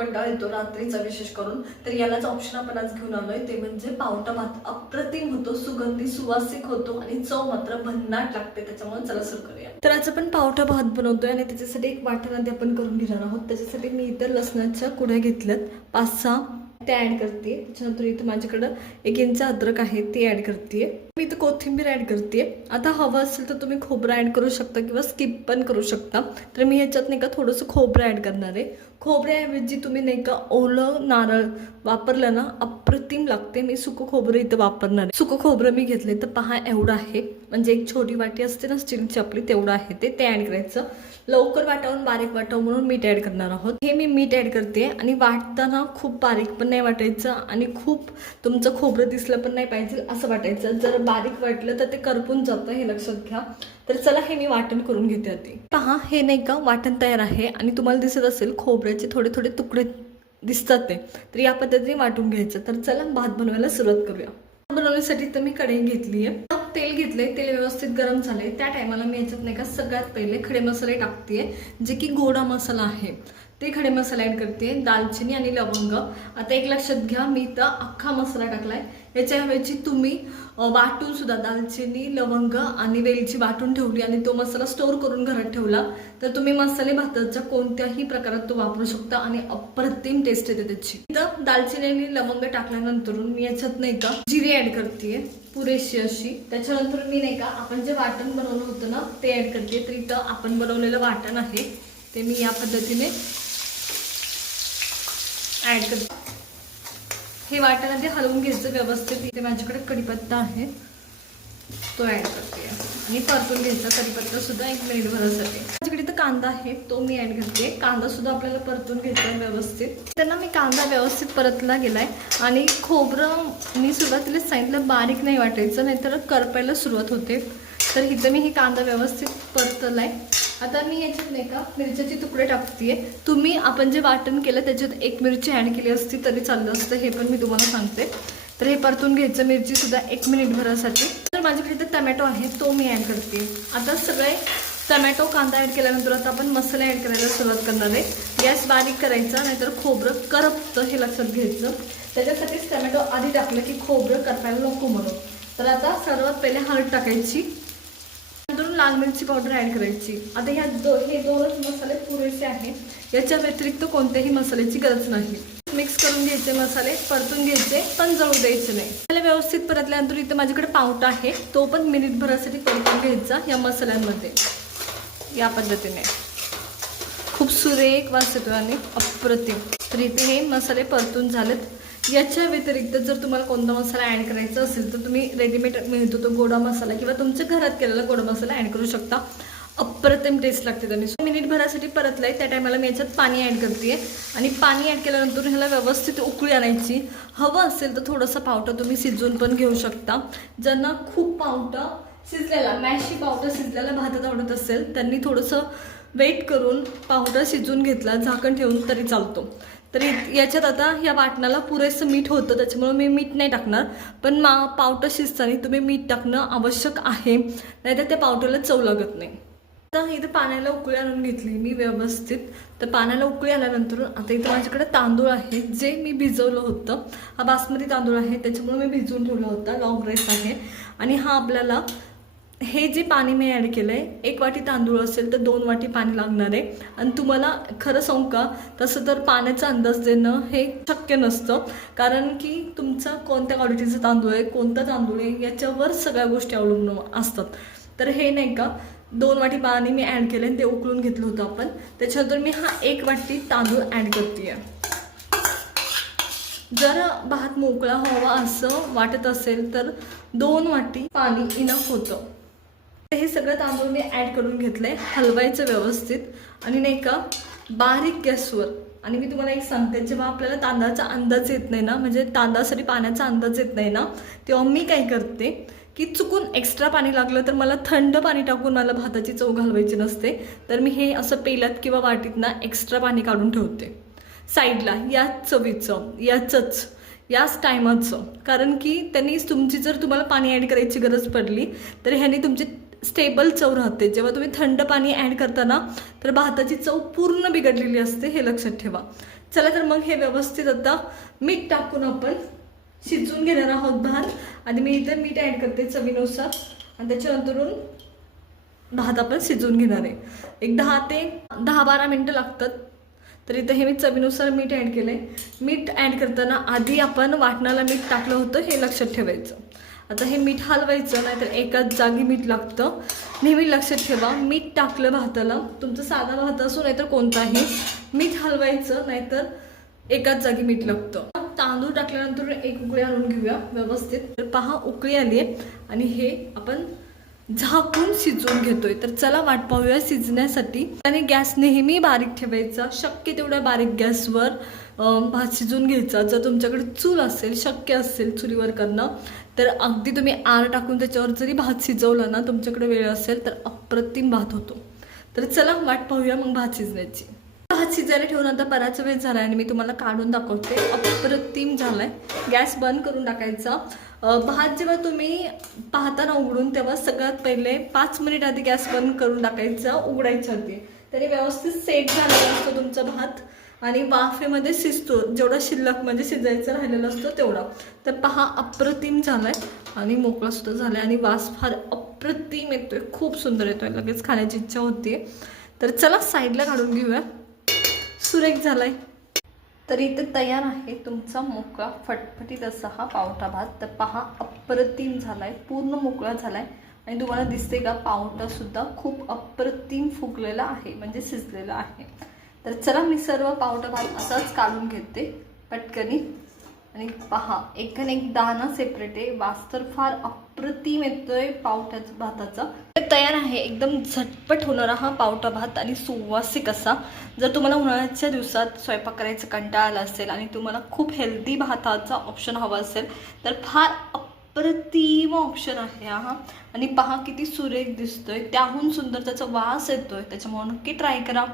कंटाळा येतो रात्रीचा विशेष करून, तर यालाच ऑप्शन आपण आज घेऊन आलोय, ते म्हणजे पावटा भात. अप्रतिम होतो, सुगंधी सुवासिक होतो आणि चव मात्र भन्नाट लागते. त्याच्यामुळे चला सुरू करूया. तर आज आपण पावटा भात बनवतोय आणि त्याच्यासाठी एक वाटण आधी आपण करून घेणार आहोत. त्याच्यासाठी मी इतर लसणाच्या कुड्या घेतल्यात 5-6 ते ऍड करते. त्याच्यानंतर इथं माझ्याकडं 1 इंच अद्रक आहे ते ऍड करते. मी इथं कोथिंबीर ऍड करते. आता हवं असेल तर तुम्ही खोबरं ऍड करू शकता किंवा स्किप पण करू शकता. तर मी ह्याच्यात नाही का थोडंसं खोबरं ऍड करणार आहे. खोबऱ्याऐवजी तुम्ही नाही का ओलं नारळ वापरलं ना अप्रतिम लागते. मी सुकं खोबरं इथं वापरणार आहे. सुकं खोबरं मी घेतले तर पहा एवढं आहे, म्हणजे एक छोटी वाटी असते ना स्टीलची आपली, तेवढं आहे ते ऍड करायचं. लवकर वाटावून बारीक वाटावं म्हणून मीठ ऍड करणार आहोत. हे मी मीठ ऍड करते आणि वाटताना खूप बारीक पण नाही वाटायचं आणि खूप तुमचं खोबरं दिसलं पण नाही पाहिजे असं वाटायचं. जर बारीक वाटलं तर ते करपून जातं, हे लक्षात घ्या. तर चला हे मी वाटण करून घेते आधी. पहा हे नाही का वाटण तयार आहे आणि तुम्हाला दिसत असेल खोबऱ्याचे थोडे थोडे तुकडे दिसतात ते, तर या पद्धतीने वाटून घ्यायचं. तर चला भात बनवायला सुरुवात करूया. बनवण्यासाठी तर मी कढई घेतली आहे, तेल घेतले, तेल व्यवस्थित गरम झाले. त्या टायमाला मी याच्यात नाही का सगळ्यात पहिले खडे मसाले टाकते, जे की गोडा मसाला आहे ते खडे मसाले ऍड करते, दालचिनी आणि लवंग. आता एक लक्षात घ्या, मी इथं अख्खा मसाला टाकलाय. याच्याऐवजी तुम्ही वाटून सुद्धा दालचिनी लवंग आणि वेलची वाटून ठेवली आणि तो मसाला स्टोर करून घरात ठेवला तर तुम्ही मसाले भाताच्या कोणत्याही प्रकारात तो वापरू शकता आणि अप्रतिम टेस्ट येते त्याची. इथं दालचिनी आणि लवंग टाकल्यानंतर मी याच्यात नाही का जिरे ऍड करते पुरेशी अशी. त्याच्यानंतर मी नाही का आपण जे वाटण बनवलं होतं ना ते ऍड करते. तर इथं आपण बनवलेलं वाटण आहे ते मी या पद्धतीने ऍड करते. हे वाटण आधी हलवून घ्यायचं व्यवस्थित. इथे माझ्याकडे कढीपत्ता आहे तो ऍड करते आणि परतून घ्यायचा कढीपत्ता सुद्धा 1 मिनिट भरासाठी. माझ्याकडे इथं कांदा आहे तो मी ऍड करते. कांदा सुद्धा आपल्याला परतून घ्यायचा व्यवस्थित. त्यांना मी कांदा व्यवस्थित परतला गेलाय आणि खोबरं मी सुरुवातीला सांगितलं बारीक नाही वाटायचं, नाहीतर करपायला सुरुवात होते. तर इथं मी ही कांदा व्यवस्थित परतलाय. आता मी याच्यात नाही का मिरच्याचे तुकडे टाकते. तुम्ही आपण जे वाटण केलं त्याच्यात 1 मिरची ऍड केली असती तरी चाललं असतं, हे पण मी तुम्हाला सांगते. तर हे परतून घ्यायचं मिरची सुद्धा 1 मिनिट भरासाठी. तर माझ्याकडे इथे टमॅटो आहे तो मी ऍड करते. आता सगळे टमॅटो कांदा ऍड केल्यानंतर आता आपण मसाले ऍड करायला सुरुवात करणार आहे. गॅस बारीक करायचा नाहीतर खोबरं करपतं, हे लक्षात घ्यायचं. त्याच्यासाठीच टमॅटो आधी टाकलं की खोबरं करपायला नको म्हणून. तर आता सर्वात पहिले हळद टाकायची, नंतर लाल मिरची पावडर ऍड करायची. आता हे दोनच मसाले पुरेसे आहेत, याच्या व्यतिरिक्त कोणत्याही मसाल्याची गरज नाही. मिक्स करून घ्यायचे मसाले, परतून घ्यायचे पण जळू द्यायचे नाही. त्याला व्यवस्थित परतल्यानंतर इथे माझ्याकडे पावटा आहे तो पण मिनिटभरासाठी परतून घ्यायचा या मसाल्यांमध्ये. या पद्धतीने खूप सुरेख वास येतो आणि अप्रतिम. तर इथे हे मसाले परतून झालेत. याच्या व्यतिरिक्त जर तुम्हाला कोणता मसाला ऍड करायचा असेल तर तुम्ही रेडीमेड मिळतो तो गोडा मसाला किंवा तुमच्या घरात केलेला गोडा मसाला ऍड करू शकता. अप्रतिम टेस्ट लागते त्यांनी. मिनिटभरासाठी परतलाय त्या टायमाला मी याच्यात पाणी ऍड करते आणि पाणी ऍड केल्यानंतर ह्याला व्यवस्थित उकळी आणायची. हवं असेल तर थोडासा पावटा तुम्ही शिजवून पण घेऊ शकता. ज्यांना खूप पावटा शिजलेला मॅशी पावटा शिजलेला भातात आवडत असेल त्यांनी थोडंसं वेट करून पावटा शिजवून घेतला झाकण ठेवून तरी चालतो. तर याच्यात आता या वाटणाला पुरेसं मीठ होतं त्याच्यामुळे मी मीठ नाही टाकणार, पण पावटा शिजताना तुम्ही मीठ टाकणं आवश्यक आहे, नाहीतर त्या पावट्याला चव लागत नाही. आता इथं पाण्याला उकळी आणून घेतली मी व्यवस्थित. तर पाण्याला उकळी आल्यानंतर आता इथं माझ्याकडे तांदूळ आहे जे मी भिजवलं होतं. हा बासमती तांदूळ आहे त्याच्यामुळे मी भिजवून ठेवला होता. लॉंग राईस आहे आणि हा आपल्याला हे जे पाणी मी ॲड केलं आहे 1 वाटी तांदूळ असेल तर 2 वाटी पाणी लागणार आहे. आणि तुम्हाला खरं सांगू का तसं तर पाण्याचा अंदाज देणं हे शक्य नसतं, कारण की तुमचा कोणत्या क्वालिटीचा तांदूळ आहे कोणता तांदूळ आहे याच्यावर सगळ्या गोष्टी अवलंबून असतात. तर हे नाही का 2 वाटी पाणी मी ॲड केलं ते उकळून घेतलं होतं आपण. त्याच्यानंतर मी हा 1 वाटी तांदूळ ॲड करते. जर भात मोकळा हवा असं वाटत असेल तर 2 वाटी पाणी इनफ होतं. हे सगळं तांदूळ मी ॲड करून घेतलंय. हलवायचं व्यवस्थित आणि नाही का बारीक गॅसवर. आणि मी तुम्हाला एक सांगते, जेव्हा आपल्याला तांदळाचा अंदाज येत नाही ना, म्हणजे तांदळासाठी पाण्याचा अंदाज येत नाही ना, तेव्हा मी काय करते की चुकून एक्स्ट्रा पाणी लागलं तर मला थंड पाणी टाकून मला भाताची चव घालवायची नसते. तर मी हे असं पेल्यात किंवा वाटीत ना एक्स्ट्रा पाणी काढून ठेवते साईडला, याच चवीचं याच टायमाचं. कारण की त्यांनी तुमची जर तुम्हाला पाणी ॲड करायची गरज पडली तर ह्याने तुमची स्टेबल चव राहते. जेव्हा तुम्ही थंड पाणी ॲड करता ना तर भाताची चव पूर्ण बिघडलेली असते, हे लक्षात ठेवा. चला तर मग हे व्यवस्थित आता मीठ टाकून आपण शिजवून घेणार आहोत भात. आणि मी इथे मीठ ॲड करते चवीनुसार आणि त्याच्यानंतरून भात आपण शिजवून घेणार आहे. एक 10 ते 10-12 मिनटं लागतात. तर इथे हे मी चवीनुसार मीठ ॲड केलं आहे. मीठ ॲड करताना आधी आपण वाटणाला मीठ टाकलं होतं हे लक्षात ठेवायचं. आता हे मीठ हलवायचं, नाहीतर एकाच जागी मीठ लागतं. नेहमी लक्षात ठेवा, मीठ टाकलं भाताला, तुमचं साधा भात असो नाहीतर कोणताही, मीठ हलवायचं, नाहीतर एकाच जागी मीठ लागतं. तांदूळ टाकल्यानंतर एक उकळी आणून घेऊया व्यवस्थित. तर पहा उकळी आली आहे आणि हे आपण झाकून शिजवून घेतोय. तर चला वाट पाहूया शिजण्यासाठी. आणि गॅस नेहमी बारीक ठेवायचा, शक्य तेवढ्या बारीक गॅसवर भात शिजवून घ्यायचा. जर तुमच्याकडे चूल असेल, शक्य असेल चुलीवर करणं, तर अगदी तुम्ही आर टाकून त्याच्यावर जरी भात शिजवला ना, तुमच्याकडे वेळ असेल तर अप्रतिम भात होतो. तर चला वाट पाहूया मग भात शिजण्याची. भात शिजायला ठेवून आता बराच वेळ झाला आणि मी तुम्हाला काढून दाखवते. अप्रतिम झालाय. गॅस बंद करून टाकायचा. भात जेव्हा तुम्ही पाहताना उघडून, तेव्हा सगळ्यात पहिले 5 मिनिट आधी गॅस बंद करून टाकायचा उघडायच्या आधी. तरी व्यवस्थित सेट झालेला असतो तुमचा भात आणि वाफेमध्ये शिजतो, जेवढा शिल्लक म्हणजे शिजायचं राहिलेला असतो तेवढा. तर पहा अप्रतिम झालाय आणि मोकळा सुद्धा झालाय आणि वास फार अप्रतिम येतोय, खूप सुंदर येतोय, लगेच खाण्याची इच्छा होते. तर चला साईडला काढून घेऊया. सुरेख झालाय. तर इथे तयार आहे तुमचा मोकळा फटफटीत असा हा पावटा भात. तर पहा अप्रतिम झालाय, पूर्ण मोकळा झालाय आणि तुम्हाला दिसते का पावटा सुद्धा खूप अप्रतिम फुगलेला आहे, म्हणजे शिजलेला आहे. तर चला मी सर्व पावटा भात असाच काढून घेते पटकनी. आणि पहा एक दाना सेपरेट आहे. वास तर फार अप्रतिम येतोय पावट्याचा भाताचा. तयार आहे एकदम झटपट होणारा हा पावटा भात आणि सुवासिक असा. जर तुम्हाला उन्हाळ्याच्या दिवसात स्वयंपाक करायचं कंटाळा आला असेल आणि तुम्हाला खूप हेल्दी भाताचा ऑप्शन हवा असेल, तर फार अप्रतिम ऑप्शन आहे हा. आणि पहा किती सुरेख दिसतोय, त्याहून सुंदर त्याचा वास येतोय. त्याच्यामुळे नक्की ट्राय करा.